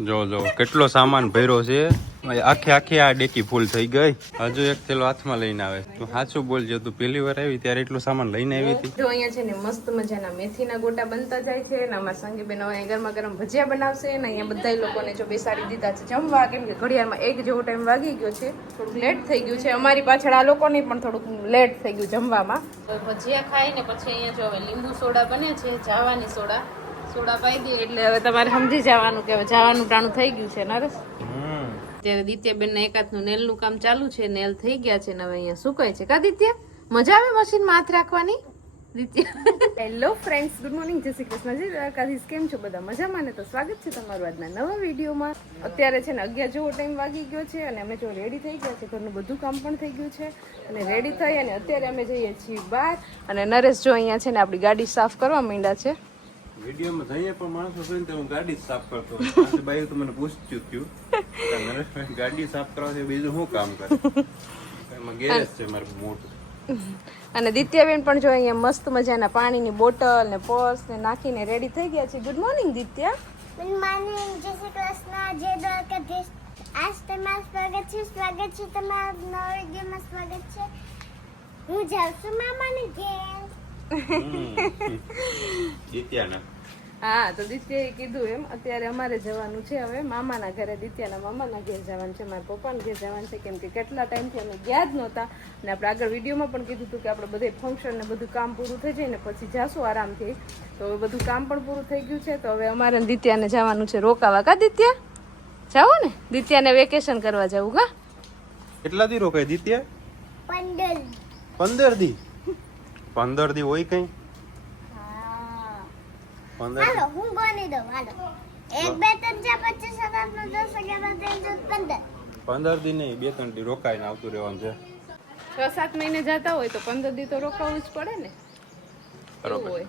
જો જો કેટલો સામાન ભર્યો છે. આખે આખી આ ડેકી ફૂલ થઈ ગઈ. હજુ એક થેલો હાથમાં લઈને આવે. તું સાચું બોલજો તું પહેલી વાર આવી ત્યારે એટલું સામાન લઈને આવી હતી. જો અહીંયા છે ને મસ્ત મજાના મેથીના ગોટા બનતા જાય છે અને અમારા સંગીબેન હવે અહીંયા ગરમા ગરમ ભજીયા બનાવશે અને અહીંયા બધા લોકોને જો બેસાડી દીધા છે. જમવા કેમ કે ઘડિયાળમાં એક જેવો ટાઈમ વાગી ગયો છે. થોડુંક લેટ થઈ ગયું છે. અમારી પાછળ આ લોકોને પણ થોડુંક લેટ થઈ ગયું જમવામાં. તો ભજીયા ખાઈને પછી અહીંયા જો હવે લીંબુ સોડા બને છે જાવાની સોડા. સોડા પાઈ દઈએ એટલે હવે તમારે સમજી જવાનું કે હવે જવાનું ટાણું થઈ ગયું છે નરેશ? ત્યારે દિત્યાબેન ના એકાદનું નેલનું કામ ચાલુ છે નેલ થઈ ગયા છે ને હવે અહીંયા સુકાય છે. કા દિત્યા? મજા આવે મશીનમાં હાથ રાખવાની? Ditya? Hello friends good morning જય શ્રી કૃષ્ણ. જી દ્વારકાધીશ. કેમ છો બધા? મજામાં ને? તો સ્વાગત છે તમારું આજના નવા વિડીયોમાં. અત્યારે છે ને અગિયાર જેવો ટાઈમ વાગી ગયો છે અને અમે જો રેડી થઈ ગયા છે. ઘરનું બધું કામ પણ થઈ ગયું છે અને રેડી થઈ અને અત્યારે અમે જઈએ છીએ બહાર. અને નરેશ જો અહીંયા છે ને આપણી ગાડી સાફ કરવા માંડ્યા છે. વિડીયોમાં જઈએ પણ માણસો જોઈને તો હું ગાડી સાફ કરતો બાઈ તો મને પૂછ્યું થયું નરેશભાઈ ગાડી સાફ કરવાથી બીજું શું કામ કરે? એમાં ગેરેજ છે મારું મોટું. અને દિત્યાબેન પણ જો અહીંયા મસ્ત મજાના પાણીની બોટલ ને પર્સ ને નાખીને રેડી થઈ ગયા છે. Good morning Ditya. Good morning, જય શ્રી કૃષ્ણ જય દ્વારકાધીશ. આજ તમારું સ્વાગત છે સ્વાગત છે તમારા નવા વિડીયોમાં સ્વાગત છે. હું જાઉં છું મામાને ઘેર. જીત્યાને હા તો દિત્યાએ કીધું એમ અત્યારે અમારે જવાનું છે હવે. મામાના ઘરે દિત્યાના મામાના ઘેર જવાનું છે મારા પપ્પાના ઘેર જવાનું છે કેમ કે કેટલા ટાઈમથી અમે ગયા જ નહોતા. અને આપણે આગળ વિડીયોમાં પણ કીધું હતું કે આપણે બધે ફંક્શન ને બધું કામ પૂરું થઈ જાય ને પછી જાશું આરામથી. તો હવે બધું કામ પણ પૂરું થઈ ગયું છે તો હવે અમારે દિત્યાને જવાનું છે રોકાવા. કા દિત્યા? જાવું ને. દિત્યાને વેકેશન કરવા જવું કા કેટલા દી રોકાય દિત્યા? પંદર પંદર દી? પંદર દી હોય કઈ? હાલો હું ગણી દઉં હાલો. એક બે ત્રણ ચાર પચીસ સાત આઠ દસ અગિયાર બાર તેર ચૌદ પંદર. પંદર દી નહીં બે ત્રણ દી રોકાઈને આવતું રહેવાનું છે. છ સાત મહિને જતા હોય તો પંદર દી તો રોકાવું જ પડે ને. બરોબર. હોય?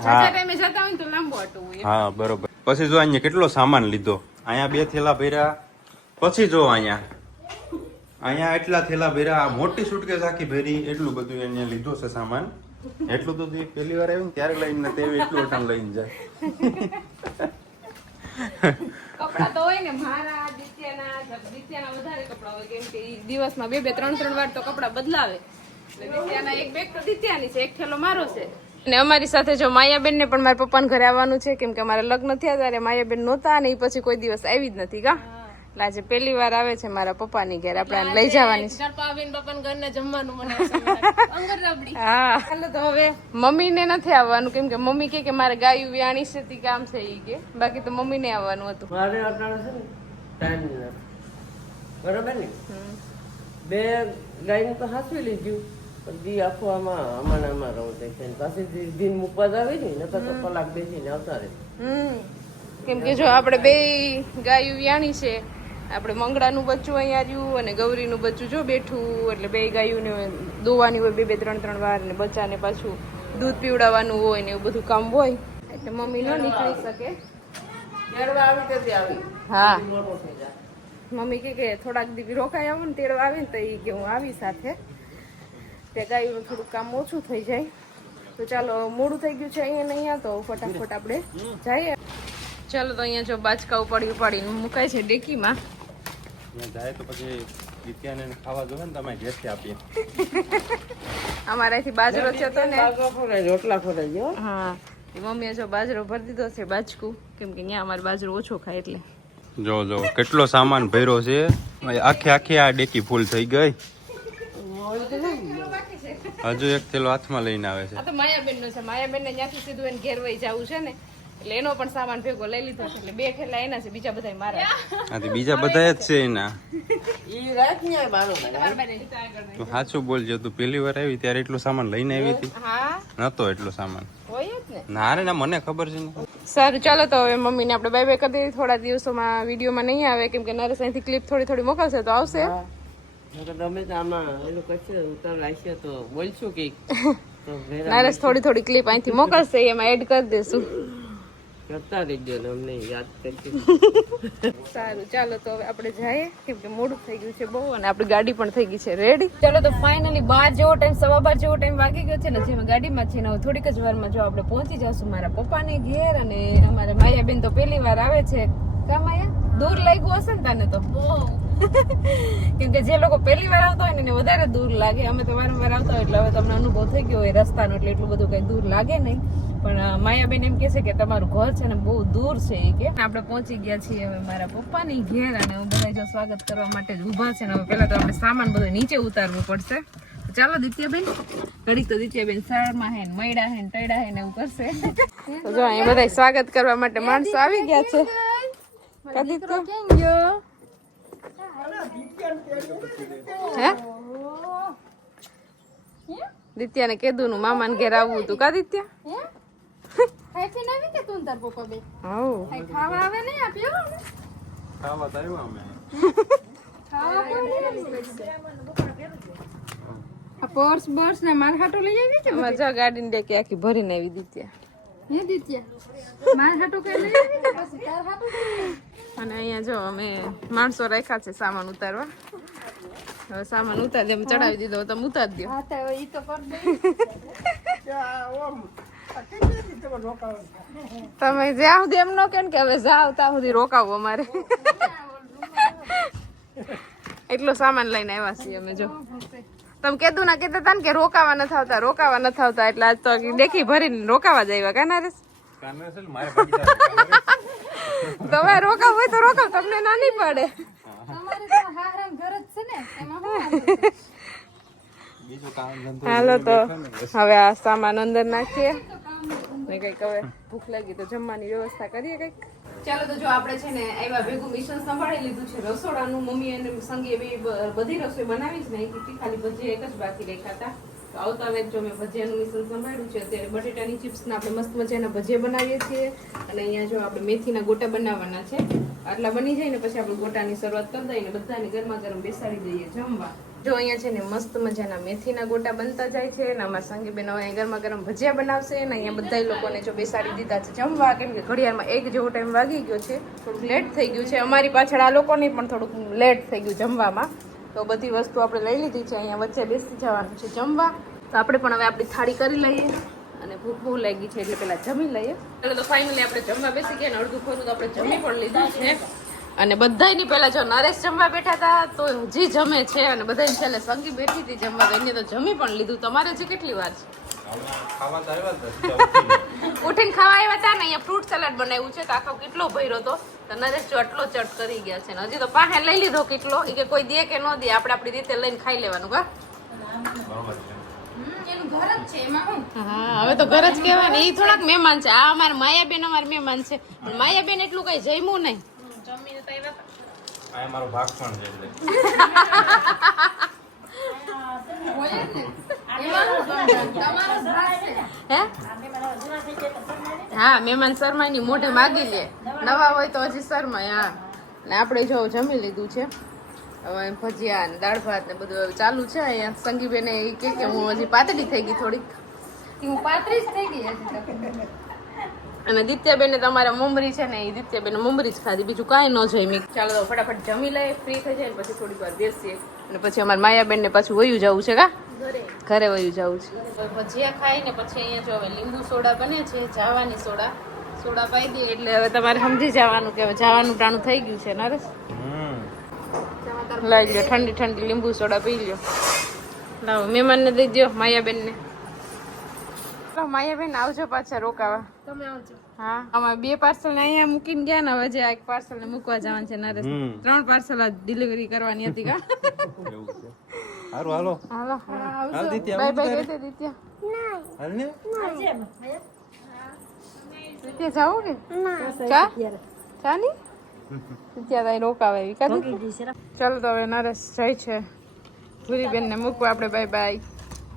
ટાઈમે જતા હોય તો લાંબુ આટું હોય હા બરોબર. પછી જો અહીંયા કેટલો સામાન લીધો? અહીંયા બે થેલા ભર્યા. પછી જો અહીંયા. અહીંયા એટલા થેલા ભર્યા મોટી સુટકેસ આખી ભરી એટલું બધું એને લીધો છે સામાન. એટલું તો પહેલી વાર આવી ને ત્યારે લઈને તેવી એટલું ઓટાણ લઈને જાય કપડા તો હોય ને મારા દિત્યાના દિત્યાના વધારે કપડા હોય કેમ કે દિવસમાં બે બે ત્રણ ત્રણ વાર તો કપડા બદલાવે. દિત્યાના એક બેગ તો દિત્યાની છે એક થેલો મારો છે. અને અમારી સાથે જો માયાબેન ને પણ મારા પપ્પા ઘરે આવવાનું છે કેમ કે અમારે લગ્ન થયા ત્યારે માયાબેન નહોતા અને એ પછી કોઈ દિવસ આવી જ નથી કા? એટલે આજે પહેલી વાર આવે છે મારા પપ્પાની ઘરે. આપણે લઈ જવાની. છે હા. ચાલો તો હવે મમ્મીને નથી આવવાનું. કેમ કે મમ્મી કે કે મારે ગાયું વ્યાણી છે તી કામ છે ઈ કે. બાકી તો મમ્મીને આવવાનું હતું. મારે અટાણે છે ને ટાઈમ નથી બરાબર ને? બે ગાયને તો હાસવી લીધું. પણ દી આખું આમાં આમાં આમાં રહું છે. ને પાછી દી- દિન મૂકવા જ આવી ને નકર તો કલાક બેસીને આવતા રહે. હમ. કેમ કે જો આપણે બે ગાયું વ્યાણી છે આપણે મંગળાનું બચ્ચું અહીંયા રહ્યું અને ગૌરીનું બચ્ચું જો બેઠું એટલે બે ગાયુંને દોવાની હોય બે બે ત્રણ ત્રણ વાર ને બચ્ચાને પાછું દૂધ પીવડાવવાનું હોય ને એવું બધું કામ હોય એટલે મમ્મી ન નીકળી શકે. હા. મમ્મી કે કે થોડાક દી રોકાઈ આવું ને તેડવા આવે ને તો એ કે હું આવી સાથે. તે ગાયું થોડુંક કામ ઓછું થઈ જાય. તો ચાલો મોડું થઈ ગયું છે અહીંયા ને અહીંયા તો ફટાફટ આપણે જઈએ. ચાલો તો અહીંયા જો બાચકા ઉપાડી ઉપાડીને મુકાય છે ડેકીમાં. ત્યાં જાય તો પછી વિદ્યાને ખાવા જોવે ને તમે ઘેરથી આપીએ. અમારાથી બાજરો છે તો ને. રોટલા ફોડાઈ ગયો હા. એ મમ્મીએ જો બાજરો ભરી દીધો છે બાજકું કેમ કે અહીંયા અમારે બાજરો ઓછો ખાય એટલે. જો જો કેટલો સામાન ભર્યો છે. આખે આખી આ ડેકી ફૂલ થઈ ગઈ. હજુ એક થેલો હાથમાં લઈને આવે છે. આ તો માયાબેન નો છે. માયાબેન ને ત્યાંથી સીધું એને ઘેર વહી જવું છે ને. એટલે એનો પણ સામાન ભેગો લઈ લીધો છે એટલે બે ખેલા એના છે બીજા બધા મારા આથી બીજા બધા જ છે એના. ઈ રાત ને બારો તું સાચું બોલજો તું પહેલી વાર આવી ત્યારે એટલું સામાન લઈને આવી હતી. હા. નતો એટલો સામાન. હોય જ ને. ના રે ના મને ખબર છે ને. સારું ચાલો તો હવે મમ્મીને આપણે બાય બાય કરી દઈએ. થોડા દિવસોમાં વિડીયોમાં નહીં આવે કેમ કે નરેશ અહીંથી ક્લિપ થોડી થોડી મોકલશે તો આવશે. તમે તો આમાં એનું કચ્છ ઉતાર રાખશે તો બોલશું કે નરેશ થોડી થોડી ક્લિપ અહીંથી મોકલશે એમાં એડ કરી દેશું. કરતા રહેજો ને અમને યાદ કરજો. સારું ચાલો તો હવે આપણે જઈએ. કેમ કે મોડું થઈ ગયું છે બહુ અને આપણી ગાડી પણ થઈ ગઈ છે રેડી ચાલો તો ફાઇનલી બાર જેવો ટાઈમ સવા બાર જેવો ટાઈમ વાગી ગયો છે ને જે ગાડીમાં છે ને હવે થોડીક જ વારમાં જો આપણે પહોંચી જશું મારા પપ્પાને ઘેર અને અમારા માયાબેન તો પહેલી વાર આવે છે. કા માયા? દૂર લાગ્યું હશે ને તને તો? કેમ કે જે લોકો પહેલી વાર આવતા હોય ને વધારે દૂર લાગે. અમે તો વારંવાર આવતા હોય એટલે હવે તમને અનુભવ થઈ ગયો હોય રસ્તાનો એટલે એટલું બધું કઈ દૂર લાગે નહીં. પણ માયાબેન એમ કહે છે કે તમારું ઘર છે ને બહુ દૂર છે એ કે. આપણે પહોંચી ગયા છીએ હવે મારા પપ્પાની ઘેર અને બધા જો સ્વાગત કરવા માટે જ ઊભા છે ને હવે પહેલાં તો આપણે સામાન બધો નીચે ઉતારવું પડશે. ચાલો દિત્યાબેન. ઘડીક તો દિત્યાબેન સારમાં હે મૈડા હે ટૈડા હે ને એવું કરશે. તો જો અહીં બધા સ્વાગત કરવા માટે માણસો આવી ગયા છે. કાદિત્ય હે? દિત્યાને કીધું નું મામાને ઘેર આવવું હતું. કા દિત્યા? પર્સ બર્સ ને માર હાટો લઈ આવી કે અમારે જો ગાડીને ડેકી આખી ભરીને આવી દિત્યા. હે દીત્યા માર હાટો કઈ લઈ પછી તાર હાટો અને અહીંયા જો અમે માણસો રાખ્યા છે સામાન ઉતારવા. હવે સામાન ઉતાર દે એમ ચડાવી દીધો તમે ઉતાર દો. હા તો ઈ તો કર દે. તમે જ્યાં સુધી એમ ન કે કે હવે જાવ ત્યાં સુધી રોકાવો અમારે. એટલો સામાન લઈને આવ્યા છીએ અમે જો. તમે કીધું ના કીધા હતા ને કે રોકાવા નથી આવતા રોકાવા નથી આવતા. એટલે આજ તો દેખી ભરીને રોકાવા જ આવ્યા. કાના રેસ કાને છે ને મારે ભાગીદાર તમે રોકાવ હોય તો રોકાવ તમને ના નહીં પડે. હાલો તો હવે આ સામાન અંદર નાખીએ. ને કંઈક હવે ભૂખ લાગી તો જમવાની વ્યવસ્થા કરીએ કંઈક. ચાલો તો જો આપણે છે ને આવ્યા ભેગું મિશન સંભાળી લીધું છે. રસોડાનું મમ્મી અને સંગી એવી બધી રસોઈ બનાવી જ નહીં કીધી ખાલી ભજીયા એક જ બાકી રાખ્યા હતા. તો આવતા વેત જો મેં ભજીયાનું મિશન સંભાળ્યું છે, અત્યારે બટેટાની ચિપ્સના આપણે મસ્ત મજાના ભજીયા બનાવીએ છીએ. અને અહીંયા જો આપણે મેથીના ગોટા બનાવવાના છે. આટલા બની જાય ને પછી આપણે ગોટાની શરૂઆત કરી દઈએ ને બધાને ગરમા ગરમ બેસાડી દઈએ જમવા. જો અહીંયા છે ને મસ્ત મજાના મેથીના ગોટા બનતા જાય છે અને આમાં સંગીબેન હવે ગરમા ગરમ ભજીયા બનાવશે અને અહીંયા બધા લોકોને જો બેસાડી દીધા છે જમવા, કેમ કે ઘડિયાળમાં એક જેવો ટાઈમ વાગી ગયો છે. થોડુંક લેટ થઈ ગયું છે. અમારી પાછળ આ લોકોને પણ થોડુંક લેટ થઈ ગયું જમવામાં. તો બધી વસ્તુ આપણે લઈ લીધી છે. અહીંયા વચ્ચે બેસી જવાનું છે જમવા. તો આપણે પણ હવે આપણી થાળી કરી લઈએ. અને ભૂખ બહુ લાગી છે એટલે પેલા જમી લઈએ. એટલે તો ફાઇનલી આપણે જમવા બેસી ગયા ને અડધું ખોરું તો આપણે જમી પણ લીધું છે. અને બધાયની પહેલા જો નરેશ જમવા બેઠા હતા તો હજી જમે છે અને બધાની છેલ્લે સંગી બેઠી હતી જમવા તો એને તો જમી પણ લીધું. તમારે હજી કેટલી વાર છે? ખાવા તો આવ્યા ઉઠીને. ખાવા આવ્યા હતા ને અહીંયા ફ્રૂટ સલાડ બનાવ્યું છે તો આખો કેટલો ભર્યો હતો તો નરેશ જો આટલો ચટ કરી ગયા છે ને હજી તો પાસે લઈ લીધો કેટલો. એ કે કોઈ દે કે ન દે આપણે આપણી રીતે લઈને ખાઈ લેવાનું કા? જ હવે તો ઘર જ કહેવાય ને એ થોડાક મહેમાન છે. આ અમારા માયાબેન અમારા મહેમાન છે. પણ માયાબેન એટલું કઈ જમ્યું નહીં. જમીને તો એવા. આ મારો ભાગ પણ છે એટલે. હે? હા મહેમાન શરમાની મોઢે માગી લે. નવા હોય તો હજી શરમાય હા. ને આપણે જો જમી લીધું છે. હવે ભજીયા ને દાળ ભાત ને બધું ચાલુ છે અહીંયા. સંગીબેન એ કે કે હું હજી પાતળી થઈ ગઈ થોડીક. હું પાંત્રીસ થઈ ગઈ હજી. અને દિત્યાબેને તમારે મમરી છે ને એ દિત્યાબેને મમરી જ ખાધી બીજું કાંઈ ન જમી ચાલો તો ફટાફટ જમી લઈએ ફ્રી થઈ જાય પછી થોડીક વાર બેસીએ. અને પછી અમારે માયાબેનને પાછું વયું જવું છે કા? ઘરે. વયું જવું છે. ભજીયા ખાઈને પછી અહીંયા જો હવે લીંબુ સોડા બને છે જાવાની સોડા. સોડા પાઈ દઈએ. એટલે હવે તમારે સમજી જવાનું કે હવે જવાનું ટાણું થઈ ગયું છે નરેશ? હમ. લઈ લ્યો ઠંડી ઠંડી લીંબુ સોડા પી લ્યો. લાવો મહેમાનને દઈ દો માયાબેનને. માયાબેન આવજો પાછા રોકાવા. તમે આવજો. હા. અમારે બે પાર્સલ અહીંયા મૂકીને ગયા ને હવે જે એક પાર્સલ ને મૂકવા જવાનું છે નરેશ. ત્રણ પાર્સલ ડિલિવરી કરવાની હતી કા? એવું હાલો હાલો. હાલ. દિત્યા બાય આવું બાય તારે? કહી દિત્યા. હાલ ને? દિત્યા જાઓ કે? ચા ચા ની. દિત્યા તાઈ રોકાવે એવી કા દિત્યા? ચાલો તો હવે નરેશ જાય છે. ભૂરીબેન ને મૂકવા આપણે બાય બાય.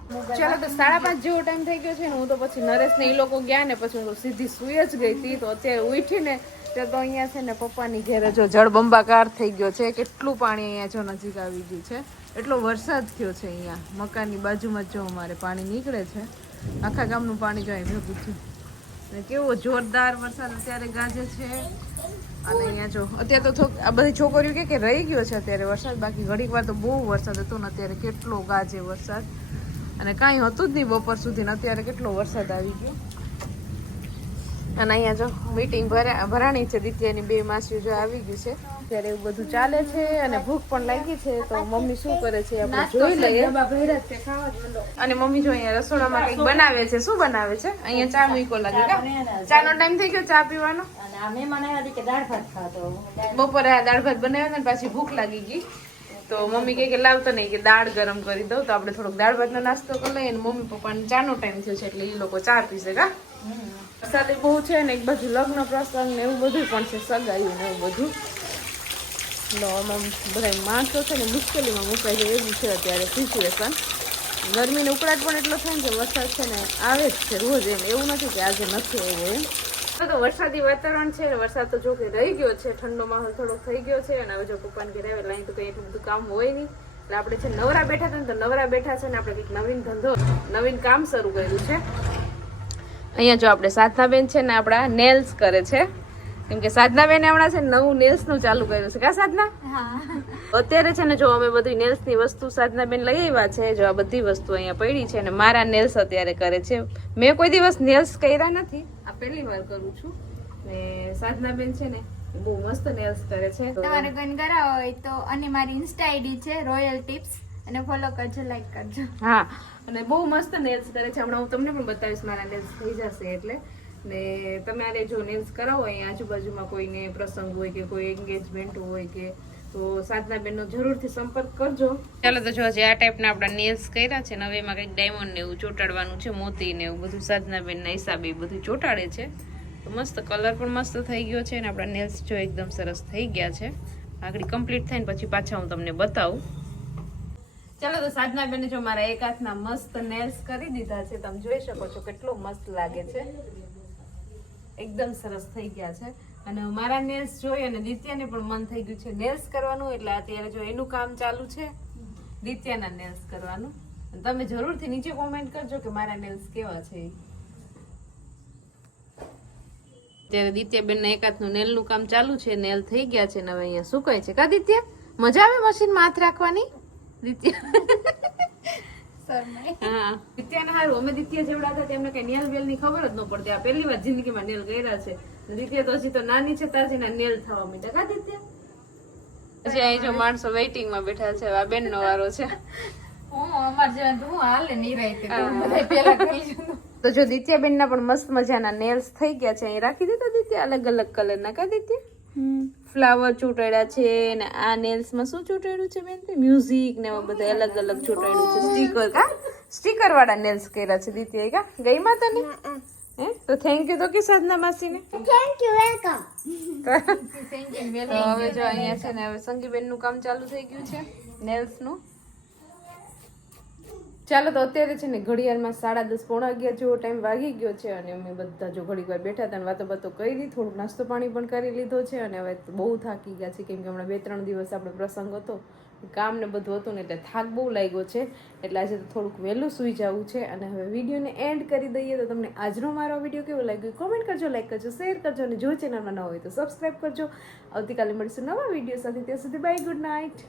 ચાલો તો સાડા પાંચ જેવો ટાઈમ થઈ ગયો છે ને હું તો પછી નરેશ ને એ લોકો ગયા ને પછી હું તો સીધી સુઈ જ ગઈ હતી. તો અત્યારે ઉઠી ને ત્યાં તો અહીંયા છે ને પપ્પાની ઘેરે જો જળબંબાકાર થઈ ગયો છે. કેટલું પાણી અહીંયા જો નજીક આવી ગયું છે. એટલો વરસાદ થયો છે અહીંયા. મકાનની બાજુમાં જ અમારે પાણી નીકળે છે. આખા ગામનું પાણી જો અહીં ભેગું થયું. કેવો જોરદાર વરસાદ અત્યારે ગાજે છે. અને અહીંયા જો, અત્યારે તો આ બધી છોકરીઓ કે રહી ગયો છે અત્યારે વરસાદ. બાકી ઘડીક વાર તો બહુ વરસાદ હતો ને અત્યારે કેટલો ગાજે વરસાદ. અને કાંઈ હતું જ નહીં બપોર સુધી અત્યારે કેટલો વરસાદ આવી ગયો. અને અહીંયા જો મીટિંગ ભરાણી છે દિત્યાની બે માસીઓ જો આવી ગયું છે. ત્યારે એવું બધું ચાલે છે અને ભૂખ પણ લાગી છે તો મમ્મી શું કરે છે આપણે જોઈ લઈએ. અને મમ્મી જો અહીંયા રસોડામાં કંઈક બનાવે છે શું બનાવે છે? અહીંયા ચા મૂકો લાગે ચા નો ટાઈમ થઈ ગયો ચા પીવાનો? બપોરે આ દાળ ભાત બનાવ્યા ને પાછી ભૂખ લાગી ગઈ. તો મમ્મી કહે કે લાવતો નહીં, કે દાળ ગરમ કરી દઉં તો આપણે થોડોક દાળ ભાતનો નાસ્તો કરી લઈએ અને મમ્મી પપ્પાને ચાનો ટાઈમ થયો છે એટલે એ લોકો ચા પીશે કા વરસાદ બહુ છે ને, એક બધું લગ્ન પ્રસંગ ને એવું બધું પણ છે સગાઈ ને એવું બધું. લો આમાં બધા માણસો છે ને મુશ્કેલીમાં મુકાઈ જાય એવું છે અત્યારે સિચ્યુએશન ગરમીનો ઉકળાટ પણ એટલો થાય ને કે વરસાદ છે ને, આવે જ છે રોજ એમ. એવું નથી કે આજે નથી આવ્યો એમ. તો વરસાદી વાતાવરણ છે વરસાદ તો જો કે રહી ગયો છે ઠંડો માહોલ થોડો થઈ ગયો છે અને હવે જો પપ્પાને ઘેર આવે લાઈન તો કંઈ એટલું બધું કામ હોય નહીં. એટલે આપણે છે નવરા બેઠા હતા ને તો નવરા બેઠા છે ને આપણે કંઈક નવીન ધંધો નવીન કામ શરૂ કર્યું છે. અહીંયા જો આપણે સાધનાબેન છે ને આપણા નેલ્સ કરે છે. કેમ કે સાધનાબેન હમણાં છે નવું નેલ્સનું ચાલુ કર્યું છે. કા સાધના? અત્યારે છે ને જો અમે બધી નેલ્સની વસ્તુ સાધનાબેન લઈ આવ્યા છે જો આ બધી વસ્તુ અહીંયા પડી છે અને મારા નેલ્સ અત્યારે કરે છે. મેં કોઈ દિવસ નેલ્સ કર્યા નથી. પહેલી વાર કરું છું. ને સાધનાબેન છે ને બહુ મસ્ત નેલ્સ કરે છે. તમારે કોઈને કરાવો હોય તો અને મારી ઇન્સ્ટા આઈડી છે રોયલ ટિપ્સ અને ફોલો કરજો લાઈક કરજો. હા અને બહુ મસ્ત નેલ્સ કરે છે. હમણાં હું તમને પણ બતાવીશ મારા નેલ્સ થઈ જશે એટલે. ને તમારે જો નેલ્સ કરાવો અહીંયા આજુબાજુમાં કોઈને પ્રસંગ હોય કે કોઈ એન્ગેજમેન્ટ હોય કે તો સાધના જરૂરથી સંપર્ક કરજો. ચાલો તો જો આજે આ ટાઈપના આપણા નેલ્સ કર્યા છે ને હવે એમાં કંઈક ડાયમંડ એવું ચોટાડવાનું છે, મોતી એવું બધું સાધના બેનના હિસાબે બધું ચોટાડે છે. તો મસ્ત કલર પણ મસ્ત થઈ ગયો છે અને આપણા નેલ્સ જો એકદમ સરસ થઈ ગયા છે. આગળ કમ્પ્લીટ થાય ને પછી પાછા હું તમને બતાવું. ચાલો તો સાધના બેને જો મારા એક હાથના મસ્ત નેલ્સ કરી દીધા છે, તમે જોઈ શકો છો કેટલો મસ્ત લાગે છે. એકદમ સરસ થઈ ગયા છે. અને મારા નેલ્સ જોઈ અને દિત્યાને પણ મન થઈ ગયું છે નેલ્સ કરવાનું એટલે અત્યારે જો એનું કામ ચાલુ છે દિત્યાના નેલ્સ કરવાનું. તમે જરૂરથી નીચે કોમેન્ટ કરજો કે મારા નેલ્સ કેવા છે. ત્યારે દિત્યાબેનના એક હાથનું નેલનું કામ ચાલુ છે નેલ થઈ ગયા છે ને હવે અહીંયા સુકાય છે. કા દિત્યા? મજા આવે મશીનમાં હાથ રાખવાની? દિત્યા. હા. દિત્યાને હારું. અમે દિત્યા જેવડા હતા તેમને કઈ નેલ વેલની ખબર જ ન પડતી. આ પહેલી વાર જિંદગીમાં નેલ કર્યા છે. દિત્યા તો હજી તો નાની છે તાજી ના નેલ થવા માંડ્યા. કા દિત્ય? પછી અહીં જો માણસો વેઇટિંગમાં બેઠા છે આ બેન નો વારો છે. હું અમાર જેવા તો હું હાલે નહીં રહી બધા પેલા કરી તો જો દિત્યાબેન ના પણ મસ્ત મજાના નેલ્સ થઈ ગયા છે અહીં રાખી દીધા દિત્યા અલગ અલગ કલર ના કા દિત્ય? ફ્લાવર ચોટાડ્યા છે ને આ નેલ્સમાં શું ચોટાડ્યું છે બેન? મ્યુઝિક ને એવા બધા અલગ અલગ ચૂંટાડ્યું છે. સ્ટીકર કા? સ્ટીકર વાળા નેલ્સ કર્યા છે દિત્ય કા? ગઈ માં તને હે તો થેન્ક યુ તો કે સાધના માસી ને થેન્ક યુ વેલકમ હવે જો અહીંયા છે ને હવે સંગીબેનનું કામ ચાલુ થઈ ગયું છે નેલ્સનું ચાલો તો અત્યારે છે ને ઘડિયાળમાં સાડા દસ પોણા અગિયાર જેવો ટાઈમ વાગી ગયો છે અને અમે બધા જો ઘડીક વાર બેઠા હતા અને વાતો બાતો કરી થોડુંક નાસ્તો પાણી પણ કરી લીધો છે અને હવે બહુ થાકી ગયા છે કેમ કે હમણાં બે ત્રણ દિવસ આપણે પ્રસંગ હતો કામ ને બધું હતું ને એટલે થાક બહુ લાગ્યો છે. એટલે આજે તો થોડુંક વહેલું સૂઈ જવું છે અને હવે વિડીયોને એન્ડ કરી દઈએ તો તમને આજનો મારો વીડિયો કેવો લાગ્યો? કોમેન્ટ કરજો લાઈક કરજો શેર કરજો અને જો ચેનલમાં ન હોય તો સબસ્ક્રાઈબ કરજો. આવતીકાલે મળીશું નવા વીડિયો સાથે. ત્યાં સુધી બાય ગુડ નાઇટ